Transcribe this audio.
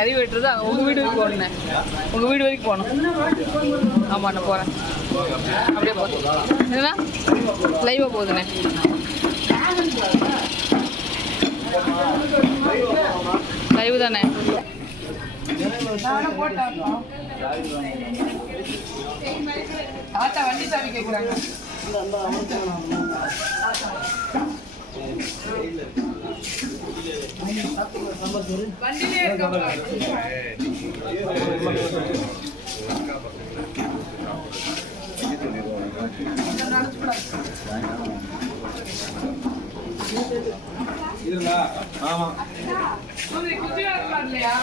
கறி வெட்டுறது அங்கே உங்கள் வீடு வரைக்கும் போகணுண்ணே. உங்கள் வீடு வரைக்கும் போகணும். ஆமாம் நான் போகிறேன். அப்படியே போதும் என்னண்ணா லைவாக போகுதுண்ணே. லைவ் தானே. தாத்தா வண்டி சாமி கேட்குறாங்க. வண்டியிலே இருக்க ஆமா குச்சி இல்லையா?